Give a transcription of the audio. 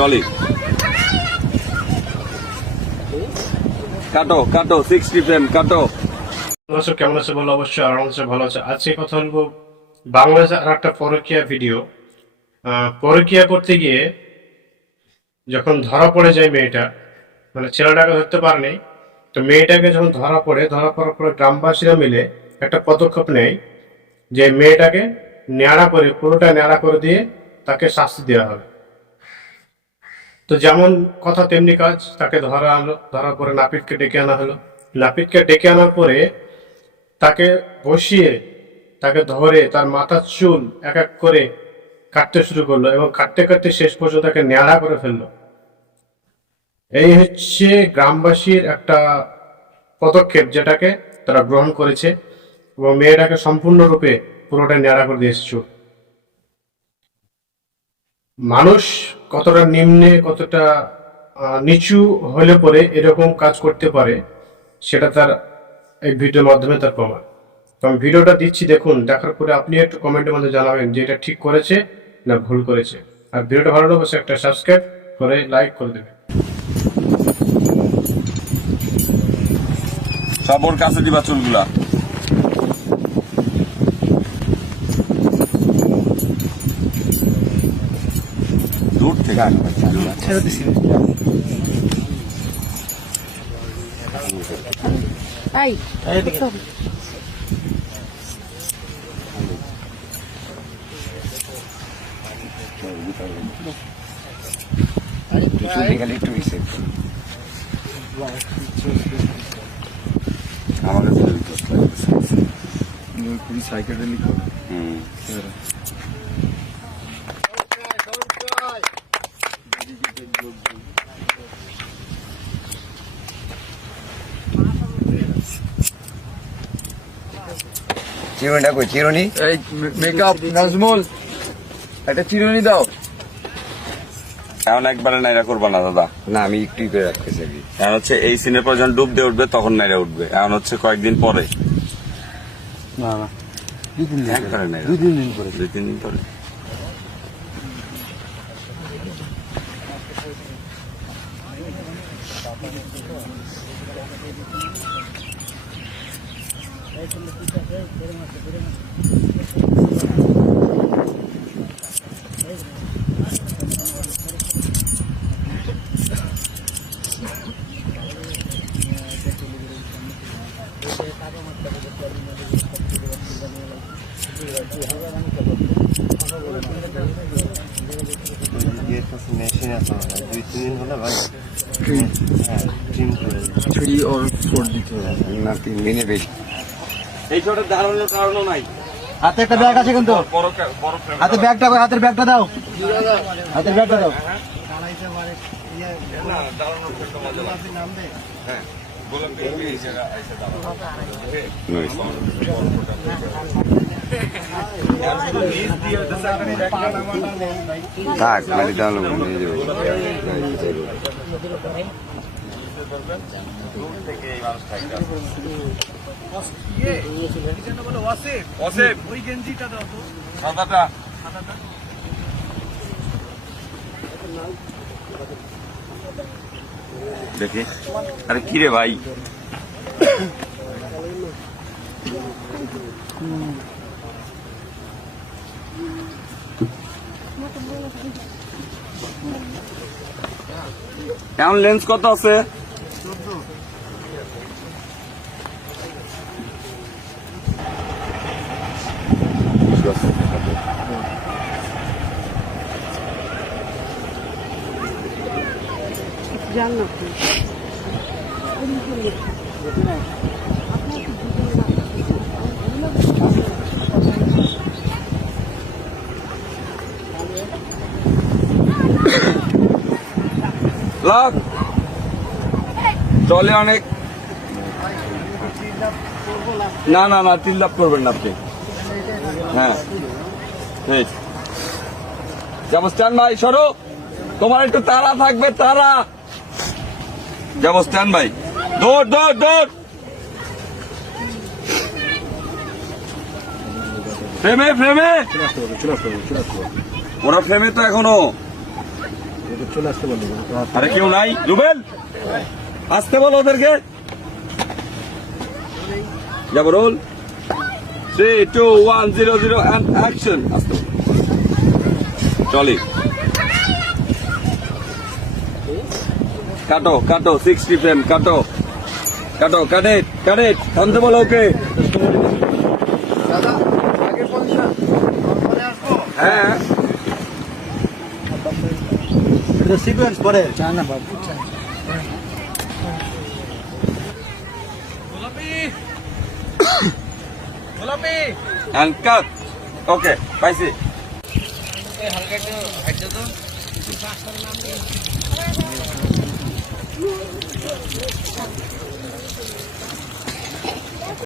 Trolley কাটো কাটো 60 frame কাটো। দর্শক কেমন আছে বলো, অবশ্যই আরাম আছে, ভালো আছে। আজকে কথা বলবো বাংলাদেশে আর একটা পরকীয়া ভিডিও। পরকীয়া করতে গিয়ে যখন ধরা পড়ে যায় মেয়েটা, মানে ছেলেটাকে ধরতে পারেনি, তো মেয়েটাকে যখন ধরা পড়ার পরে গ্রামবাসীরা মিলে একটা পদক্ষেপ নেয় যে মেয়েটাকে ন্যাড়া করে, পুরোটা ন্যাড়া করে দিয়ে তাকে শাস্তি দেওয়া হবে। তো যেমন কথা তেমনি কাজ, তাকে ধরার পরে নাপিতকে ডেকে আনা হলো। নাপিতকে ডেকে আনার পরে তাকে বসিয়ে তাকে ধরে তার মাথার চুল এক এক করে কাটতে শুরু করলো এবং কাটতে কাটতে শেষ পর্যন্ত তাকে ন্যাড়া করে ফেললো। এই হচ্ছে গ্রামবাসীর একটা পদক্ষেপ, যেটাকে তারা গ্রহণ করেছে এবং মেয়েটাকে সম্পূর্ণরূপে পুরোটা ন্যাড়া করে দিয়ে এসেছে। মানুষ কতটা নিম্নে, কতটা নিচু হলে পরে এরকম কাজ করতে পারে, সেটা তার এই ভিডিওর মাধ্যমে তার প্রমাণ। তো আমি ভিডিওটা দিচ্ছি, দেখুন। দেখার পরে আপনি একটু কমেন্টের মধ্যে জানাবেন যে এটা ঠিক করেছে না ভুল করেছে। আর ভিডিওটা ভালো লাগলে একটা সাবস্ক্রাইব করে লাইক করে দেবেন। সব ওর কাছে দিবা চুলগুলা। দূর থেকে আমার কাছে খুবই সাইকেডেলিক। চিরুনিটা কই? চিরুনি, এই মেকআপ নাজমুল একটা চিরুনি দাও। এখন একবারে নাইরা করবা না দাদা। না আমি একটু করে রাখতেছি। এখন হচ্ছে এই সিনের পর যখন ডুব দিয়ে উঠবে তখন নাইরা উঠবে। এখন হচ্ছে কয়েকদিন পরে, না না, 2-3 দিন, একবারে নাইরা 2-3 দিন পরে, 2-3 দিন পরে। মেশিন আছে 2-3 দিন হলে ভাই। হ্যাঁ 3 or 4 দিতে হবে না, 3 দিনে বেশি। এই ছোট ধারণের কারণও নাই। হাতে একটা ব্যাগ আছে কিন্তু, হাতে ব্যাগটা, হাতের ব্যাগটা দাও, হাতের ব্যাগটা দাও। থাক মানে তাহলে নিয়ে যাবো। দেখি, আরে কি রে ভাই, এখন লেন্স কত আছে? লাখ চলে অনেক। না না না, 3 লাখ করবেন না আপনি। হ্যাঁ যাবো স্ট্যান্ড ভাই, সরো, তোমার একটু তাড়া থাকবে, তাড়া। যাবো স্ট্যান্ড ভাই, দৌড় দৌড় দৌড়। ফ্রেমে ফ্রেমে, ওরা ফ্রেমে তো এখনো চলে আসতে বলবো। আরে কেউ নাই রুবেল, আসতে বলো ওদেরকে। যাবো রোল 3, 2, 1, 0, 0 and action. আসতে বলো। চলি কাটো কাটো 60 ফ্রেম কাটো কাটো কানেট থামতে বলো ওকে। হ্যাঁ সিকোয়েন্স পরে and cut. ওকে পাইছি।